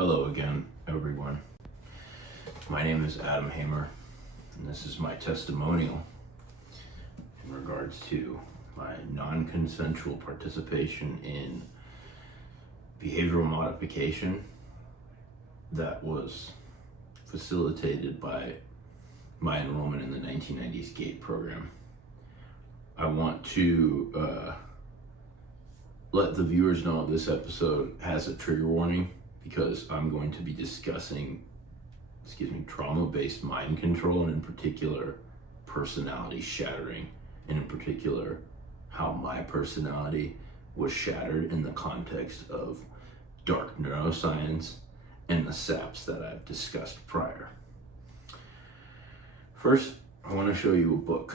Hello again, everyone. My name is Adam Hamer, and this is my testimonial in regards to my non-consensual participation in behavioral modification that was facilitated by my enrollment in the 1990s GATE program. I want to let the viewers know this episode has a trigger warning because I'm going to be discussing, trauma-based mind control, and in particular, personality shattering, and in particular, how my personality was shattered in the context of dark neuroscience and the SAPs that I've discussed prior. First, I want to show you a book,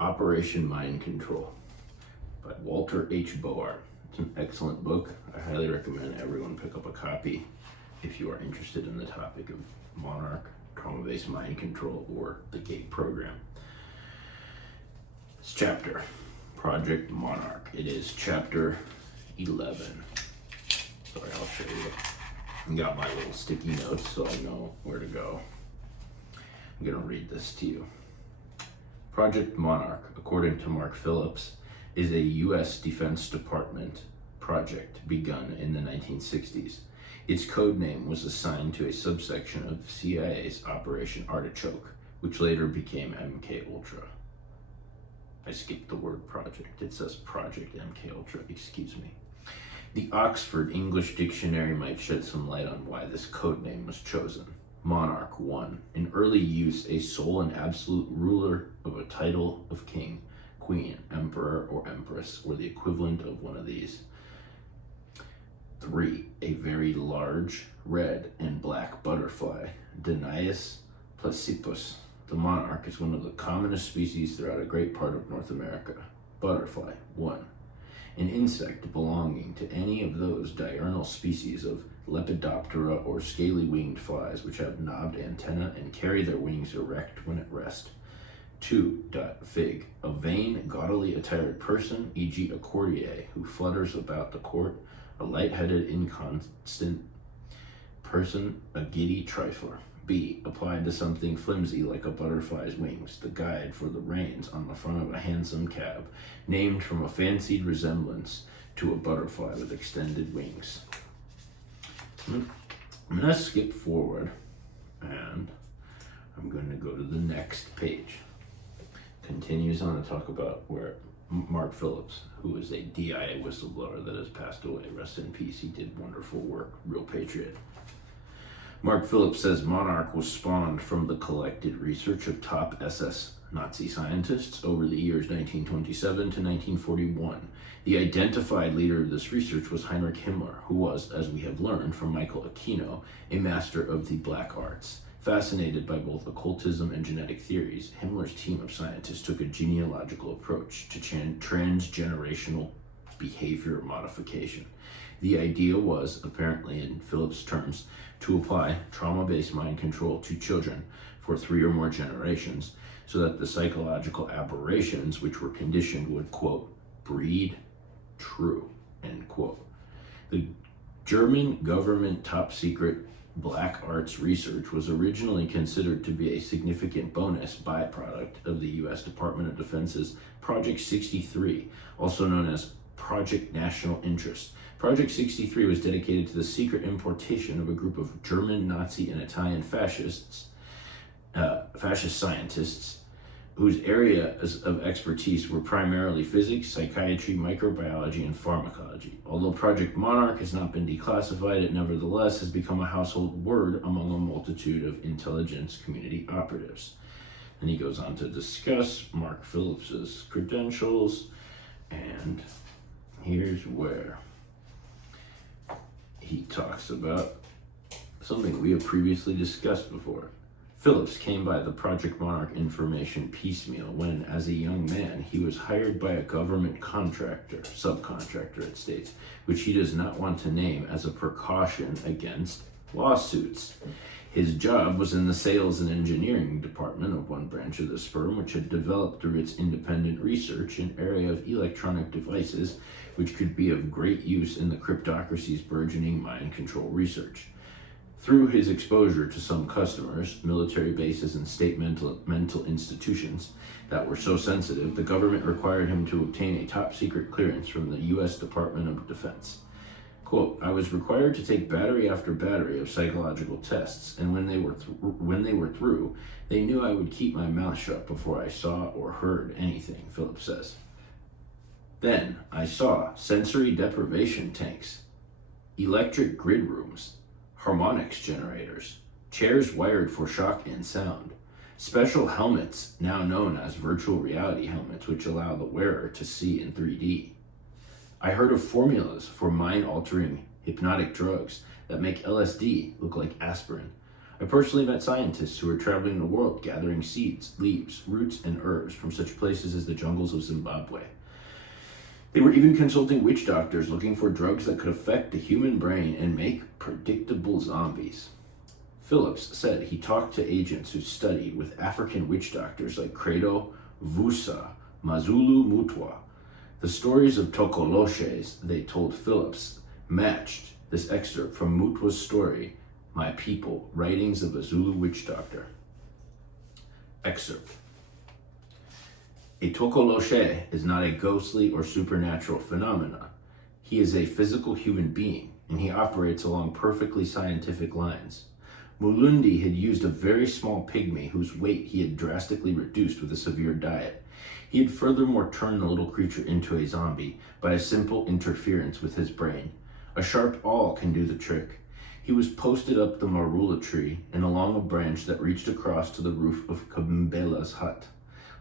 Operation Mind Control, by Walter H. Boart. It's an excellent book. I highly recommend everyone pick up a copy if you are interested in the topic of Monarch, trauma-based mind control, or the GATE program. This chapter, Project Monarch. It is chapter 11. Sorry, I'll show you. I got my little sticky notes so I know where to go. I'm going to read this to you. Project Monarch, according to Mark Phillips, is a U.S. Defense Department project begun in the 1960s. Its code name was assigned to a subsection of CIA's Operation Artichoke, which later became MK Ultra. I skipped the word project. It says Project MK Ultra, excuse me. The Oxford English Dictionary might shed some light on why this code name was chosen. Monarch 1. In early use, a sole and absolute ruler of a title of king, queen, emperor, or empress, or the equivalent of one of these. 3. A very large red and black butterfly, Danaus platypus. The monarch is one of the commonest species throughout a great part of North America. Butterfly 1. An insect belonging to any of those diurnal species of Lepidoptera or scaly-winged flies which have knobbed antennae and carry their wings erect when at rest. 2. Fig. A vain, gaudily attired person, e.g. a courtier, who flutters about the court, a light-headed, inconstant person, a giddy trifler. B. Applied to something flimsy like a butterfly's wings, the guide for the reins on the front of a hansom cab, named from a fancied resemblance to a butterfly with extended wings. I'm going to skip forward, and I'm going to go to the next page. Continues on to talk about where Mark Phillips, who is a DIA whistleblower that has passed away, rest in peace, he did wonderful work, real patriot. Mark Phillips says Monarch was spawned from the collected research of top SS Nazi scientists over the years 1927 to 1941. The identified leader of this research was Heinrich Himmler, who was, as we have learned from Michael Aquino, a master of the black arts. Fascinated by both occultism and genetic theories, Himmler's team of scientists took a genealogical approach to transgenerational behavior modification. The idea was, apparently in Phillips' terms, to apply trauma-based mind control to children for 3 or more generations so that the psychological aberrations which were conditioned would, quote, breed true, end quote. The German government top-secret black arts research was originally considered to be a significant bonus byproduct of the U.S. Department of Defense's Project 63, also known as Project National Interest. Project 63 was dedicated to the secret importation of a group of German, Nazi, and Italian fascist scientists whose areas of expertise were primarily physics, psychiatry, microbiology, and pharmacology. Although Project Monarch has not been declassified, it nevertheless has become a household word among a multitude of intelligence community operatives. And he goes on to discuss Mark Phillips's credentials, and here's where he talks about something we have previously discussed before. Phillips came by the Project Monarch information piecemeal when, as a young man, he was hired by a government subcontractor, it states, which he does not want to name, as a precaution against lawsuits. His job was in the sales and engineering department of one branch of this firm, which had developed through its independent research an area of electronic devices which could be of great use in the cryptocracy's burgeoning mind control research. Through his exposure to some customers, military bases, and state mental institutions that were so sensitive, the government required him to obtain a top-secret clearance from the U.S. Department of Defense. Quote, I was required to take battery after battery of psychological tests, and when they were through, they knew I would keep my mouth shut before I saw or heard anything, Phillips says. Then I saw sensory deprivation tanks, electric grid rooms, harmonics generators, chairs wired for shock and sound, special helmets now known as virtual reality helmets which allow the wearer to see in 3D. I heard of formulas for mind-altering hypnotic drugs that make LSD look like aspirin. I personally met scientists who were traveling the world gathering seeds, leaves, roots, and herbs from such places as the jungles of Zimbabwe. They were even consulting witch doctors looking for drugs that could affect the human brain and make predictable zombies. Phillips said he talked to agents who studied with African witch doctors like Credo, Vusa, Mazulu Mutwa. The stories of Tokoloshes they told Phillips matched this excerpt from Mutwa's story, My People, Writings of a Zulu Witch Doctor. Excerpt. A Tokoloshe is not a ghostly or supernatural phenomena. He is a physical human being, and he operates along perfectly scientific lines. Mulundi had used a very small pygmy whose weight he had drastically reduced with a severe diet. He had furthermore turned the little creature into a zombie by a simple interference with his brain. A sharp awl can do the trick. He was posted up the marula tree and along a branch that reached across to the roof of Kabimbela's hut.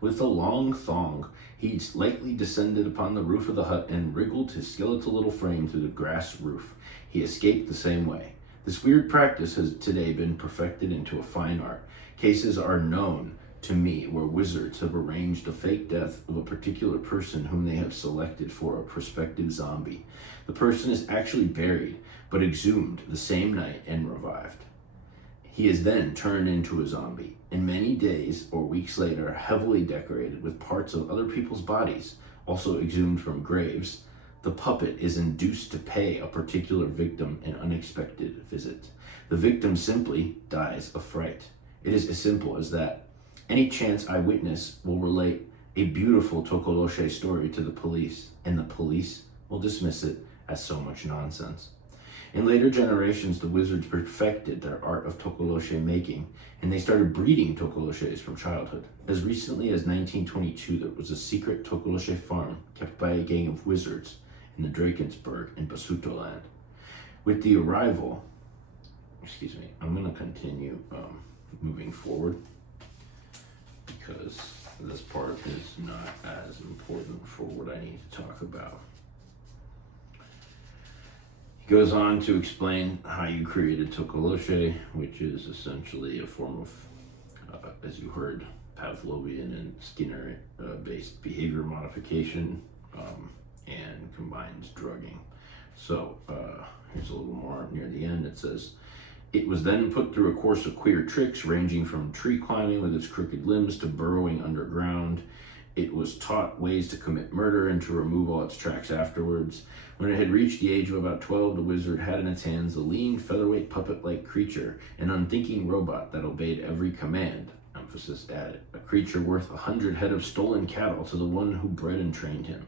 With a long thong, he lightly descended upon the roof of the hut and wriggled his skeletal little frame through the grass roof. He escaped the same way. This weird practice has today been perfected into a fine art. Cases are known to me where wizards have arranged the fake death of a particular person whom they have selected for a prospective zombie. The person is actually buried, but exhumed the same night and revived. He is then turned into a zombie, and many days or weeks later, heavily decorated with parts of other people's bodies, also exhumed from graves, the puppet is induced to pay a particular victim an unexpected visit. The victim simply dies of fright. It is as simple as that. Any chance eyewitness will relate a beautiful Tokoloshe story to the police, and the police will dismiss it as so much nonsense. In later generations, the wizards perfected their art of Tokoloshe making, and they started breeding Tokoloshes from childhood. As recently as 1922, there was a secret Tokoloshe farm kept by a gang of wizards in the Drakensberg in Basuto land. With the arrival, I'm going to continue moving forward because this part is not as important for what I need to talk about. He goes on to explain how you created Tokoloshe, which is essentially a form of, as you heard, Pavlovian and Skinner-based behavior modification and combines drugging. So here's a little more near the end. It says, it was then put through a course of queer tricks ranging from tree climbing with its crooked limbs to burrowing underground. It was taught ways to commit murder and to remove all its tracks afterwards. When it had reached the age of about 12, the wizard had in its hands a lean, featherweight puppet-like creature, an unthinking robot that obeyed every command. Emphasis added. A creature worth 100 head of stolen cattle to the one who bred and trained him.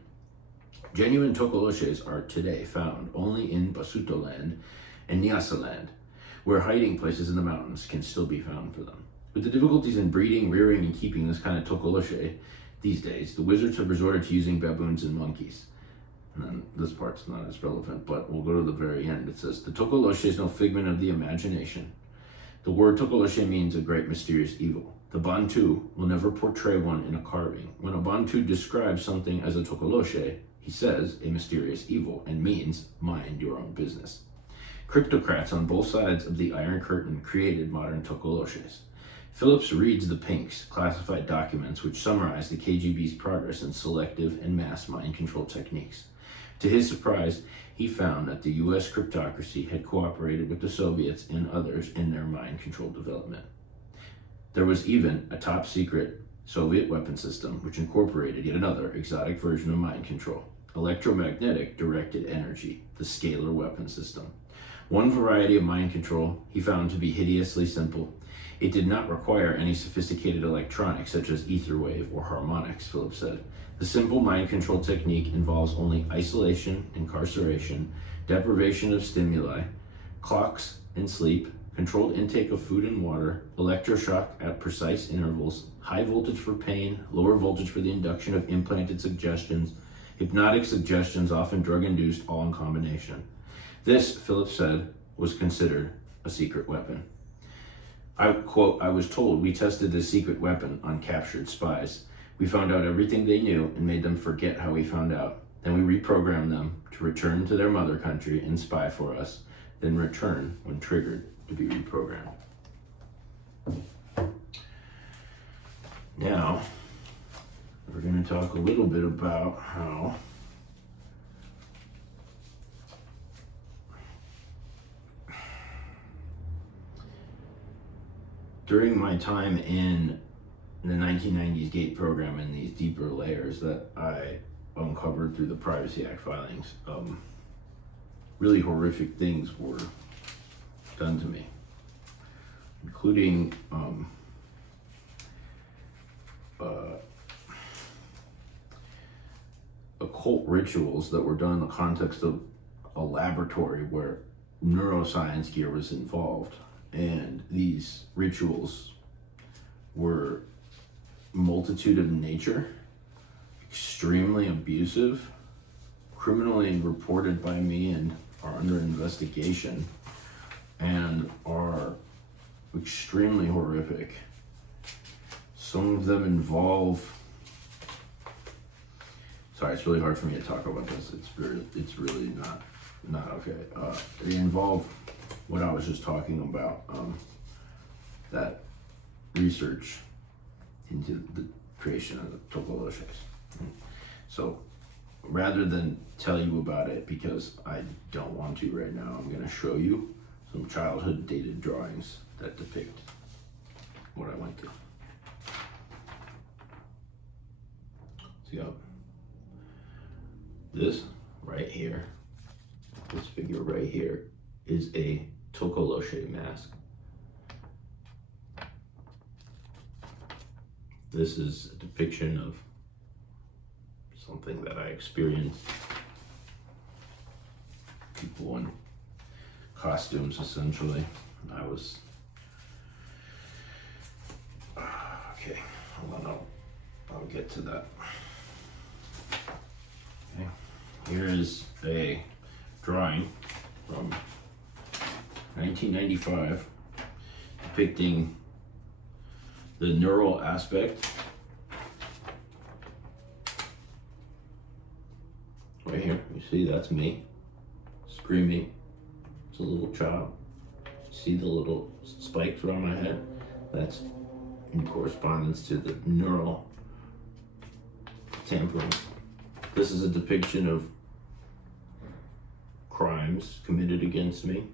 Genuine Tokoloshes are today found only in Basuto land and Nyasa land, where hiding places in the mountains can still be found for them. With the difficulties in breeding, rearing, and keeping this kind of Tokoloshe these days, the wizards have resorted to using baboons and monkeys. And then this part's not as relevant, but we'll go to the very end. It says, the Tokoloshe is no figment of the imagination. The word Tokoloshe means a great mysterious evil. The Bantu will never portray one in a carving. When a Bantu describes something as a Tokoloshe, he says a mysterious evil and means mind your own business. Cryptocrats on both sides of the Iron Curtain created modern Tokoloshes. Phillips reads the Pinks, classified documents which summarize the KGB's progress in selective and mass mind control techniques. To his surprise, he found that the US cryptocracy had cooperated with the Soviets and others in their mind control development. There was even a top secret Soviet weapon system which incorporated yet another exotic version of mind control, electromagnetic directed energy, the scalar weapon system. One variety of mind control he found to be hideously simple. It did not require any sophisticated electronics such as ether wave or harmonics, Phillips said. The simple mind control technique involves only isolation, incarceration, deprivation of stimuli, clocks and sleep, controlled intake of food and water, electroshock at precise intervals, high voltage for pain, lower voltage for the induction of implanted suggestions, hypnotic suggestions, often drug-induced, all in combination. This, Phillips said, was considered a secret weapon. I quote, "I was told we tested this secret weapon on captured spies. We found out everything they knew and made them forget how we found out. Then we reprogrammed them to return to their mother country and spy for us, then return when triggered to be reprogrammed." Now, we're going to talk a little bit about how during my time in the 1990s GATE program and these deeper layers that I uncovered through the Privacy Act filings, really horrific things were done to me, including occult rituals that were done in the context of a laboratory where neuroscience gear was involved. And these rituals were multitude of nature, extremely abusive, criminally reported by me and are under investigation, and are extremely horrific. Some of them involve, sorry, it's really hard for me to talk about this. It's really not okay. They involve what I was just talking about, that research into the creation of the Tokoloshes. So rather than tell you about it, because I don't want to right now, I'm going to show you some childhood dated drawings that depict what I went through. See how this right here, this figure right here, is a Tokoloshe mask. This is a depiction of something that I experienced. People in costumes, essentially. I was okay. Hold on, I'll get to that. Okay, here is a drawing from 1995 depicting the neural aspect. Right here, you see that's me screaming. It's a little child. See the little spikes around my head? That's in correspondence to the neural tampering. This is a depiction of crimes committed against me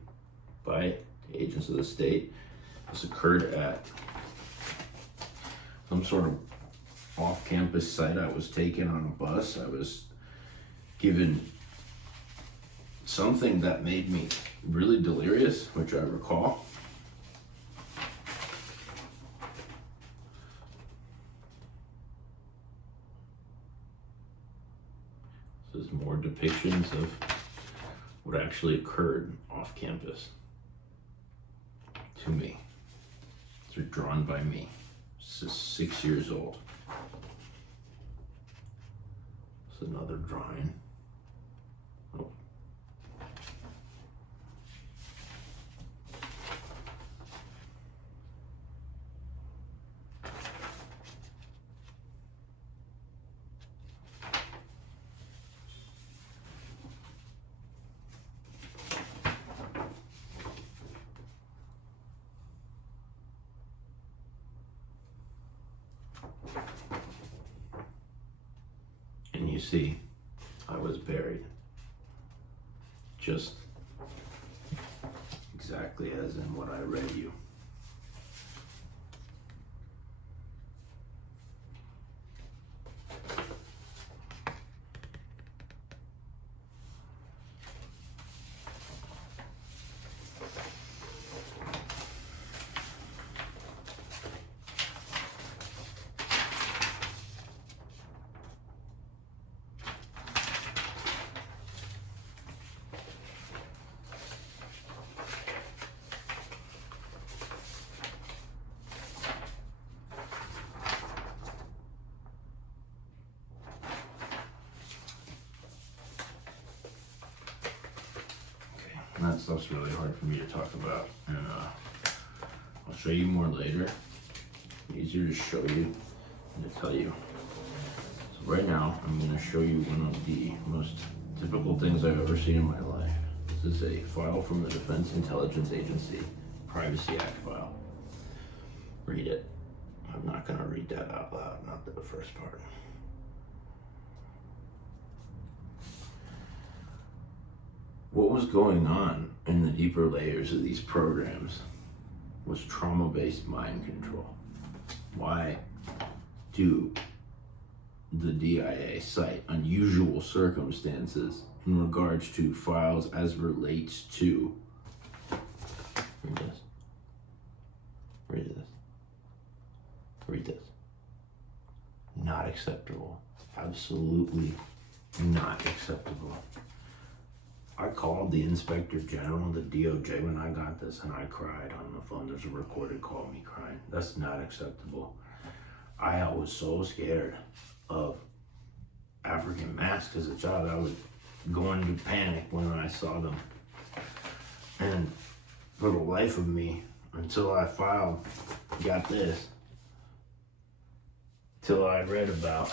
by agents of the state. This occurred at some sort of off-campus site. I was taken on a bus. I was given something that made me really delirious, which I recall. This is more depictions of what actually occurred off campus to me. These are drawn by me. This is 6 years old. This is another drawing. Oh. And you see, I was buried. just exactly as in what I read you. That stuff's really hard for me to talk about, and I'll show you more later. Easier to show you than to tell you. So right now, I'm going to show you one of the most typical things I've ever seen in my life. This is a file from the Defense Intelligence Agency, Privacy Act file. Read it. I'm not going to read that out loud, not the first part. What was going on in the deeper layers of these programs was trauma-based mind control. Why do the DIA cite unusual circumstances in regards to files as relates to, read this, read this, read this, not acceptable, absolutely not acceptable. I called the Inspector General of the DOJ when I got this, and I cried on the phone. There's a recorded call of me crying. That's not acceptable. I was so scared of African masks as a child. I would go into panic when I saw them. And for the life of me, until I got this, till I read about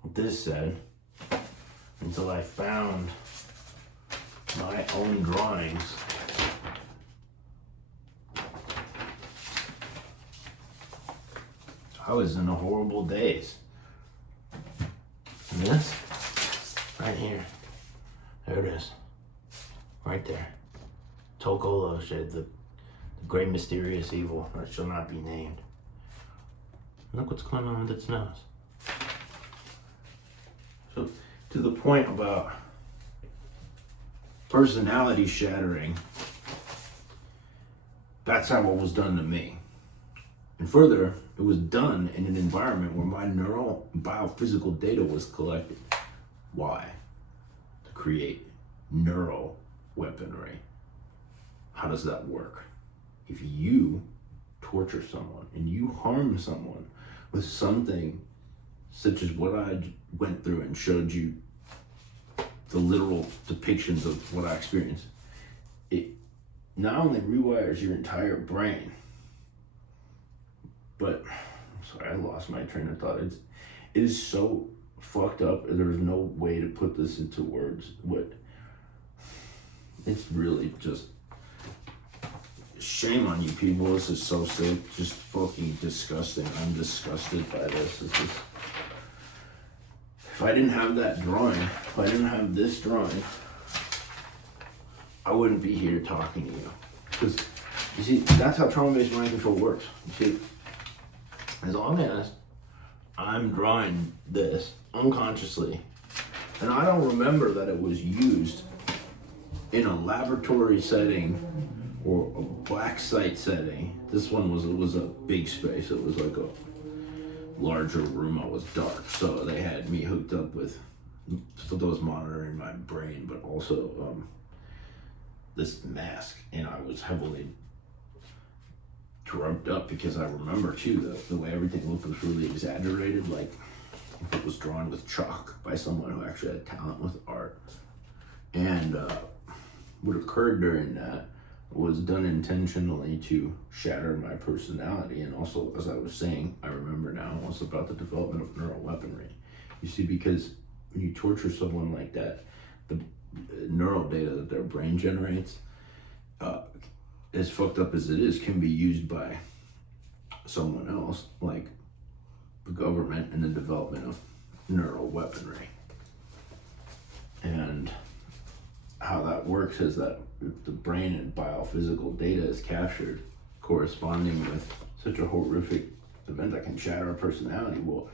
what this said, until I found my own drawings, I was in a horrible daze. And this, right here, there it is, right there. Tokoloshe, the great mysterious evil that shall not be named. Look what's going on with its nose. So, to the point about personality shattering, that's how it was done to me. And further, it was done in an environment where my neural biophysical data was collected. Why? To create neural weaponry. How does that work? If you torture someone and you harm someone with something such as what I went through and showed you the literal depictions of what I experienced, it not only rewires your entire brain, but, sorry, I lost my train of thought. It is so fucked up, and there's no way to put this into words. It's really just, shame on you people. This is so sick, just fucking disgusting. I'm disgusted by this. If I didn't have that drawing, if I didn't have this drawing, I wouldn't be here talking to you. Because, you see, that's how trauma-based mind control works. You see, as long as I'm drawing this unconsciously, and I don't remember that it was used in a laboratory setting or a black site setting. This one was a big space. It was like a larger room. I was dark, so they had me hooked up with those monitoring my brain, but also this mask, and I was heavily drugged up because I remember too the way everything looked was really exaggerated, like if it was drawn with chalk by someone who actually had talent with art. And what occurred during that was done intentionally to shatter my personality. And also, as I was saying, I remember now, was about the development of neural weaponry. You see, because when you torture someone like that, the neural data that their brain generates, as fucked up as it is, can be used by someone else, like the government, in the development of neural weaponry. And how that works is that if the brain and biophysical data is captured corresponding with such a horrific event that can shatter a personality, well,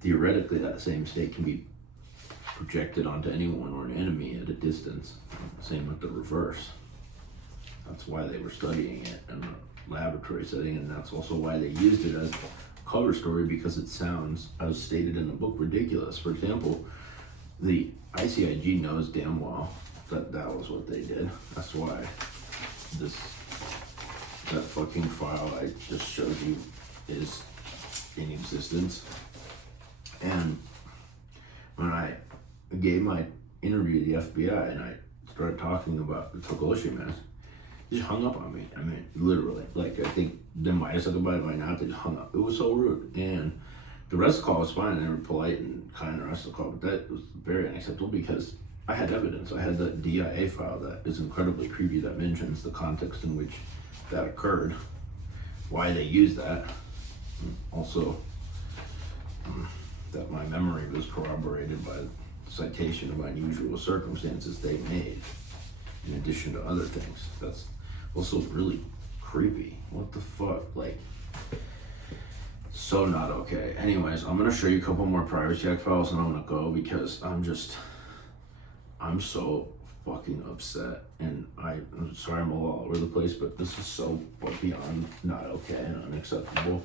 theoretically that same state can be projected onto anyone or an enemy at a distance. Same with the reverse. That's why they were studying it in a laboratory setting, and that's also why they used it as a cover story, because it sounds, as stated in the book, ridiculous. For example, the ICIG knows damn well that that was what they did. That's why that fucking file I just showed you is in existence. And when I gave my interview to the FBI and I started talking about the Tokoloshe mask, they just hung up on me. I mean, literally. Like, I think they might have said goodbye, they might not. They just hung up. It was so rude. And the rest of the call was fine. They were polite and kind the rest of the call, but that was very unacceptable because I had evidence. I had the DIA file that is incredibly creepy that mentions the context in which that occurred, why they used that. Also, that my memory was corroborated by the citation of unusual circumstances they made, in addition to other things. That's also really creepy. What the fuck? Like, so not okay. Anyways, I'm gonna show you a couple more Privacy Act files and I'm gonna go because I'm so fucking upset, and I'm sorry I'm all over the place, but this is so beyond not okay and unacceptable.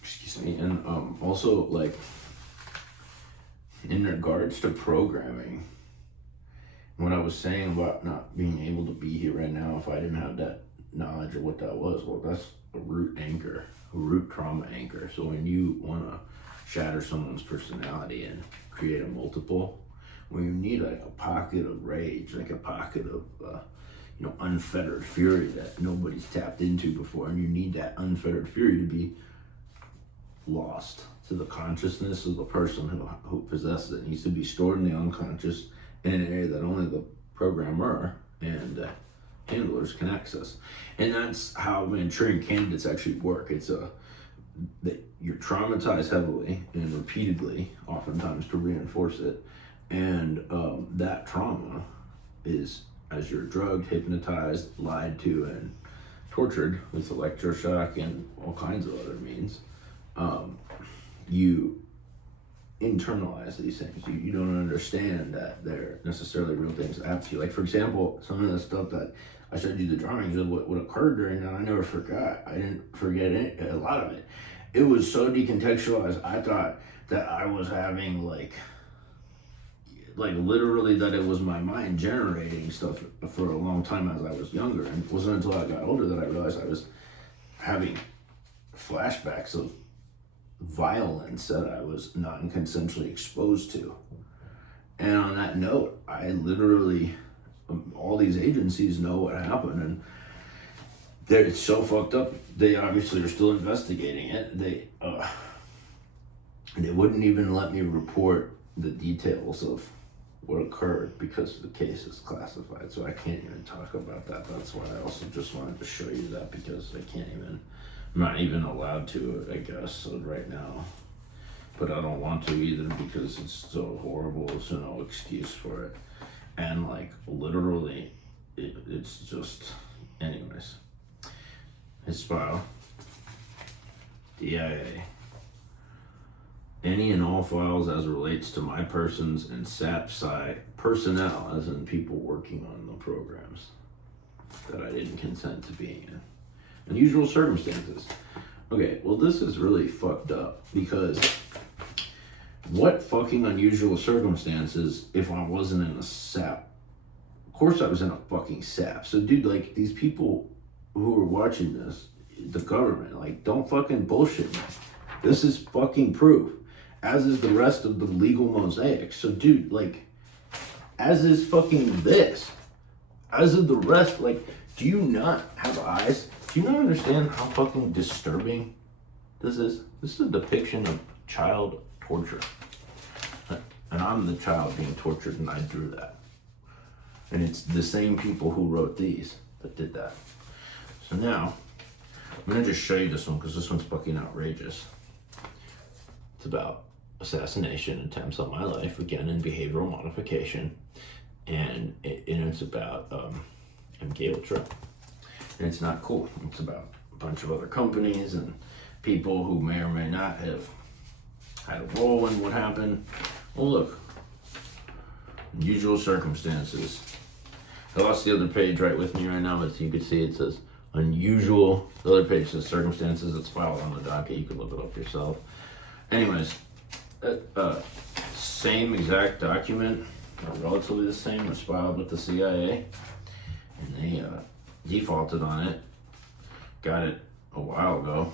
Excuse me. And also, like, in regards to programming, what I was saying about not being able to be here right now if I didn't have that knowledge of what that was, well, that's a root anchor, a root trauma anchor. So when you want to shatter someone's personality and create a multiple, when you need like a pocket of rage, like a pocket of unfettered fury that nobody's tapped into before, and you need that unfettered fury to be lost to the consciousness of the person who possesses it. It needs to be stored in the unconscious in an area that only the programmer and handlers can access. And that's how Manchurian candidates actually work. It's that you're traumatized heavily and repeatedly, oftentimes to reinforce it. And that trauma is, as you're drugged, hypnotized, lied to, and tortured with electroshock and all kinds of other means, you internalize these things. You don't understand that they're necessarily real things that happen to you. Like, for example, some of the stuff that I showed you the drawings of what occurred during that, I never forgot. I didn't forget a lot of it. It was so decontextualized. I thought that I was having like literally that it was my mind generating stuff for a long time as I was younger. And it wasn't until I got older that I realized I was having flashbacks of violence that I was non-consensually exposed to. And on that note, I literally, all these agencies know what happened, and it's so fucked up. They obviously are still investigating it. They wouldn't even let me report the details of what occurred because the case is classified, so I can't even talk about that. That's why I also just wanted to show you that, because I'm not even allowed to, I guess, so right now. But I don't want to either because it's so horrible, so no excuse for it. And like, literally, it's just, anyways. His file, DIA. Any and all files as relates to my persons and SAP-PSI personnel, as in people working on the programs that I didn't consent to being in. Unusual circumstances. Okay, well, this is really fucked up, because what fucking unusual circumstances if I wasn't in a SAP? Of course I was in a fucking SAP. So dude, like, these people who are watching this, the government, like, don't fucking bullshit me. This is fucking proof, as is the rest of the legal mosaic. So dude, like, as is fucking this, as is the rest, like, do you not have eyes? Do you not understand how fucking disturbing this is? This is a depiction of child torture. And I'm the child being tortured, and I drew that. And it's the same people who wrote these that did that. So now, I'm gonna just show you this one, because this one's fucking outrageous. It's about assassination attempts on my life, again in behavioral modification, and it's about MK Ultra, and it's not cool. It's about a bunch of other companies and people who may or may not have had a role in what happened. Well, look, unusual circumstances. I lost the other page right with me right now, but you can see it says unusual. The other page says circumstances. It's filed on the docket. You can look it up yourself. Anyways, same exact document, or relatively the same, was filed with the CIA, and they defaulted on it. Got it a while ago.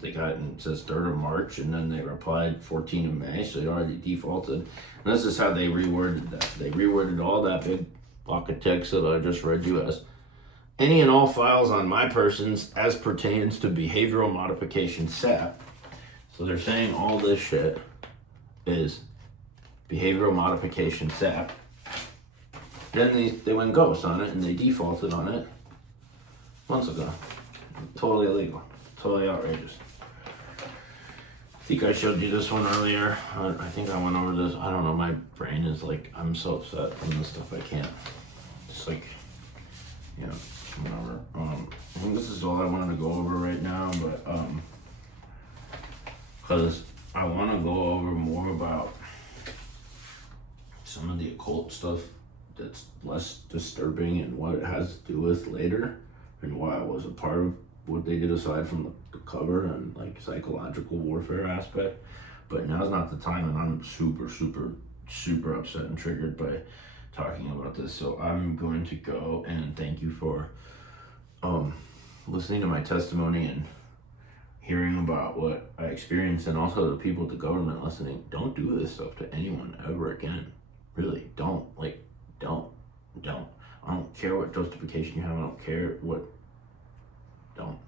They got it, and it says 3rd of March, and then they replied 14th of May, so they already defaulted. And this is how they reworded that. They reworded all that big block of text that I just read you as any and all files on my persons as pertains to behavioral modification SAP. So they're saying all this shit is behavioral modification SAP. Then they went ghost on it, and they defaulted on it months ago. Totally illegal. Totally outrageous. I think I showed you this one earlier. I think I went over this. I don't know. My brain is like, I'm so upset from this stuff. I can't. It's like, whatever. I think this is all I wanted to go over right now, but because I want to go over more about some of the occult stuff that's less disturbing and what it has to do with later, and why I was a part of what they did aside from the cover and like psychological warfare aspect. But now's not the time, and I'm super, super, super upset and triggered by talking about this. So I'm going to go and thank you for listening to my testimony and hearing about what I experienced, and also the people at the government listening. Don't do this stuff to anyone ever again. Really, don't. Don't. I don't care what justification you have. I don't care what. Don't.